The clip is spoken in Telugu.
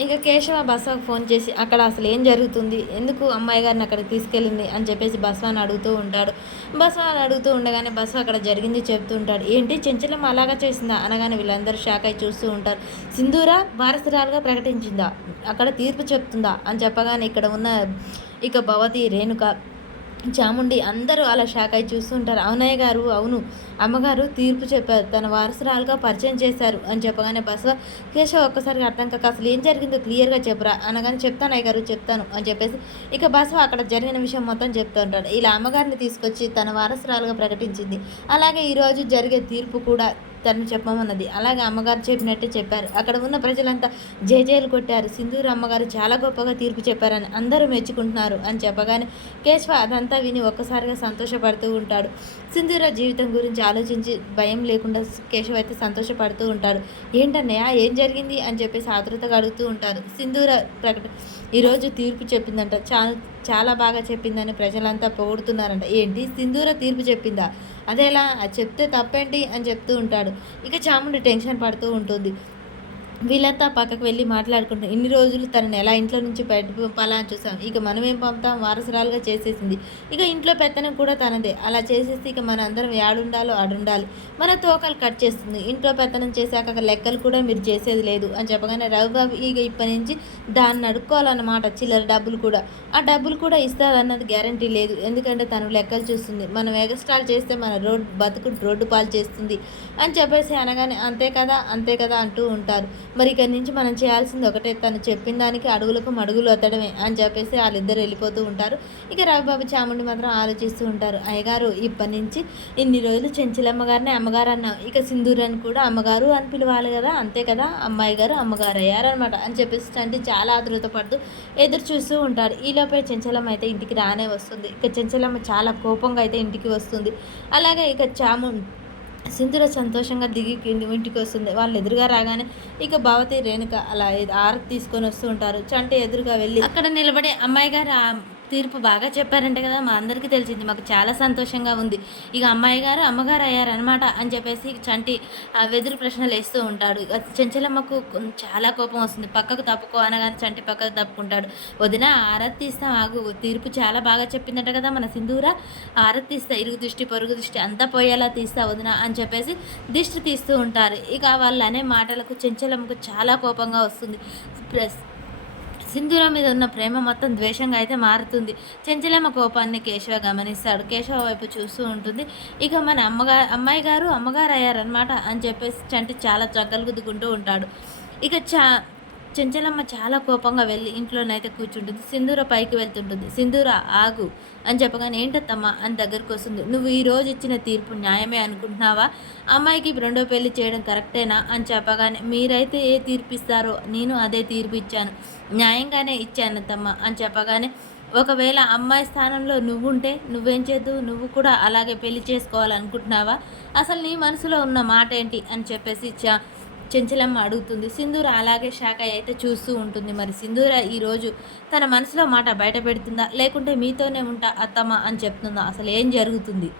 ఇక కేశవ బస్వాకు ఫోన్ చేసి అక్కడ అసలు ఏం జరుగుతుంది? ఎందుకు అమ్మాయి గారిని అక్కడికి తీసుకెళ్ళింది? అని చెప్పేసి బసవాన్ని అడుగుతూ ఉంటాడు. బసవాన్ని అడుగుతూ ఉండగానే బస్వా అక్కడ జరిగింది చెప్తూ ఉంటాడు. ఏంటి? చెంచలం అలాగా చేసిందా? అనగానే వీళ్ళందరూ షాక్ అయి చూస్తూ ఉంటారు. సింధూర వారసురాలుగా ప్రకటించిందా? అక్కడ తీర్పు చెప్తుందా? అని చెప్పగానే ఇక్కడ ఉన్న ఇక భవతి రేణుక చాముండి అందరూ అలా షాక్ అయి చూస్తుంటారు అవునయ్య గారు అవును. అమ్మగారు తీర్పు చెప్పారు. తన వారసురాలుగా పరిచయం చేశారు అని చెప్పగానే బసవ కేశవ ఒక్కసారిగా అర్థం కాక అసలు ఏం జరిగిందో క్లియర్గా చెప్పరా. అనగానే చెప్తాను అయ్య గారు చెప్తాను అని చెప్పేసి ఇక బసవ అక్కడ జరిగిన విషయం మొత్తం చెప్తూ ఉంటాడు. ఇలా అమ్మగారిని తీసుకొచ్చి తన వారసురాలుగా ప్రకటించింది. అలాగే ఈరోజు జరిగే తీర్పు కూడా తను చెప్పమన్నది. అలాగే అమ్మగారు చెప్పినట్టే చెప్పారు. అక్కడ ఉన్న ప్రజలంతా జేజేలు కొట్టారు. సింధూరు అమ్మగారు చాలా గొప్పగా తీర్పు చెప్పారని అందరూ మెచ్చుకుంటున్నారు అని చెప్పగానే కేశవ అదంతా విని ఒక్కసారిగా సంతోషపడుతూ ఉంటాడు. సింధూర జీవితం గురించి ఆలోచించి భయం లేకుండా కేశవ అయితే సంతోషపడుతూ ఉంటాడు. ఏంటన్నయ్య ఏం జరిగింది? అని చెప్పేసి ఆతృతగా అడుగుతూ ఉంటారు. సింధూర ప్రకట ఈరోజు తీర్పు చెప్పిందంట. చాలా చాలా బాగా చెప్పిందని ప్రజలంతా పొగుడుతున్నారంట. ఏంటి? సింధూర తీర్పు చెప్పిందా? అదేలా చెప్తే తప్పేంటి? అని చెప్తూ ఉంటాడు. ఇక చాముండి టెన్షన్ పడుతూ ఉంటుంది. వీళ్ళంతా పక్కకు వెళ్ళి మాట్లాడుకుంటాం ఇన్ని రోజులు తనని ఎలా ఇంట్లో నుంచి బయట పంపాలని చూసాం. ఇక మనం ఏం పంపుతాం? వారసురాలుగా చేసేసింది. ఇక ఇంట్లో పెత్తనం కూడా తనదే. అలా చేసేసి ఇక మన అందరం యాడుండాలో ఆడుండాలి మన తోకలు కట్ చేస్తుంది. ఇంట్లో పెత్తనం చేశాక లెక్కలు కూడా మీరు చేసేది లేదు అని చెప్పగానే రవిబాబు ఇక ఇప్పటి నుంచి దాన్ని అడుక్కోవాలన్నమాట చిల్లర డబ్బులు కూడా. ఆ డబ్బులు కూడా ఇస్తారన్నది గ్యారంటీ లేదు. ఎందుకంటే తను లెక్కలు చూస్తుంది. మనం ఎగస్ట్రాల్ చేస్తే మన రోడ్ బతుకు రోడ్డు పాలు చేస్తుంది అని చెప్పేసి అనగానే అంతే కదా అంతే కదా అంటూ ఉంటారు. మరి ఇక్కడి నుంచి మనం చేయాల్సింది ఒకటే తను చెప్పిన దానికి అడుగులకు మడుగులు వద్దడమే అని చెప్పేసి వాళ్ళిద్దరు వెళ్ళిపోతూ ఉంటారు. ఇక రవిబాబు చాముండి మాత్రం ఆలోచిస్తూ ఉంటారు. అయ్యగారు ఇప్పటి నుంచి ఇన్ని రోజులు చెంచిలమ్మ గారిని అమ్మగారు అన్నాం ఇక సింధూరని కూడా అమ్మగారు అని పిలవాలి కదా అంతే కదా? అమ్మాయి గారు అమ్మగారు అయ్యారనమాట అని చెప్పేసి అంటే చాలా ఆతృత పడుతూ ఎదురు చూస్తూ ఉంటారు. ఈలోపే చెంచలమ్మ అయితే ఇంటికి రానే వస్తుంది. ఇక చెంచలమ్మ చాలా కోపంగా అయితే ఇంటికి వస్తుంది. అలాగే ఇక చాముండి సింధుర సంతోషంగా దిగి ఇంటికి వస్తుంది. వాళ్ళు ఎదురుగా రాగానే ఇక భవతి రేణుక అలా ఆరతి తీసుకొని వస్తూ ఉంటారు. చంటే ఎదురుగా వెళ్ళి అక్కడ నిలబడి అమ్మాయి గారు తీర్పు బాగా చెప్పారంటే కదా మా అందరికీ తెలిసింది. మాకు చాలా సంతోషంగా ఉంది. ఇక అమ్మాయి గారు అమ్మగారు అయ్యారనమాట అని చెప్పేసి చంటి వెదురు ప్రశ్నలు వేస్తూ ఉంటాడు. చెంచలమ్మకు చాలా కోపం వస్తుంది. పక్కకు తప్పుకో అనగానే చంటి పక్కకు తప్పుకుంటాడు. వదిన ఆరతి తీస్తాం ఆగు. తీర్పు చాలా బాగా చెప్పిందంట కదా మన సింధూర. ఆరతి తీస్తా ఇరుగు దృష్టి పరుగు దృష్టి అంతా పోయేలా తీస్తా వదిన అని చెప్పేసి దిష్టి తీస్తూ ఉంటారు. ఇక వాళ్ళు అనే మాటలకు చెంచలమ్మకు చాలా కోపంగా వస్తుంది. ప్లస్ సింధూర మీద ఉన్న ప్రేమ మొత్తం ద్వేషంగా అయితే మారుతుంది. చెంచలమ్మ కోపాన్ని కేశవ గమనిస్తాడు. కేశవ వైపు చూస్తూ ఉంటుంది. ఇక మన అమ్మగారు అమ్మాయి గారు అమ్మగారు అయ్యారనమాట అని చెప్పేసి చంటి చాలా చక్కలు ఉంటాడు. ఇక చా చెంచలమ్మ చాలా కోపంగా వెళ్ళి ఇంట్లోనైతే కూర్చుంటుంది. సింధూర పైకి వెళ్తుంటుంది. సింధూర ఆగు అని చెప్పగానే ఏంటత్తమ్మా? అని దగ్గరకు వస్తుంది. నువ్వు ఈ రోజు ఇచ్చిన తీర్పు న్యాయమే అనుకుంటున్నావా? అమ్మాయికి రెండో పెళ్ళి చేయడం కరెక్టేనా? అని చెప్పగానే మీరైతే ఏ తీర్పు ఇస్తారో నేను అదే తీర్పు ఇచ్చాను. న్యాయంగానే ఇచ్చాను అత్తమ్మ అని చెప్పగానే ఒకవేళ అమ్మాయి స్థానంలో నువ్వుంటే నువ్వేం చేద్దు? నువ్వు కూడా అలాగే పెళ్ళి చేసుకోవాలనుకుంటున్నావా? అసలు నీ మనసులో ఉన్న మాట ఏంటి అని చెప్పేసి చెంచలమ్మ అడుగుతుంది. సింధూర అలాగే షాక్ అయితే చూస్తూ ఉంటుంది. మరి సింధూర ఈరోజు తన మనసులో మాట బయట పెడుతుందా లేకుంటే మీతోనే ఉంటా అత్తమ్మ అని చెప్తుందా? అసలు ఏం జరుగుతుంది?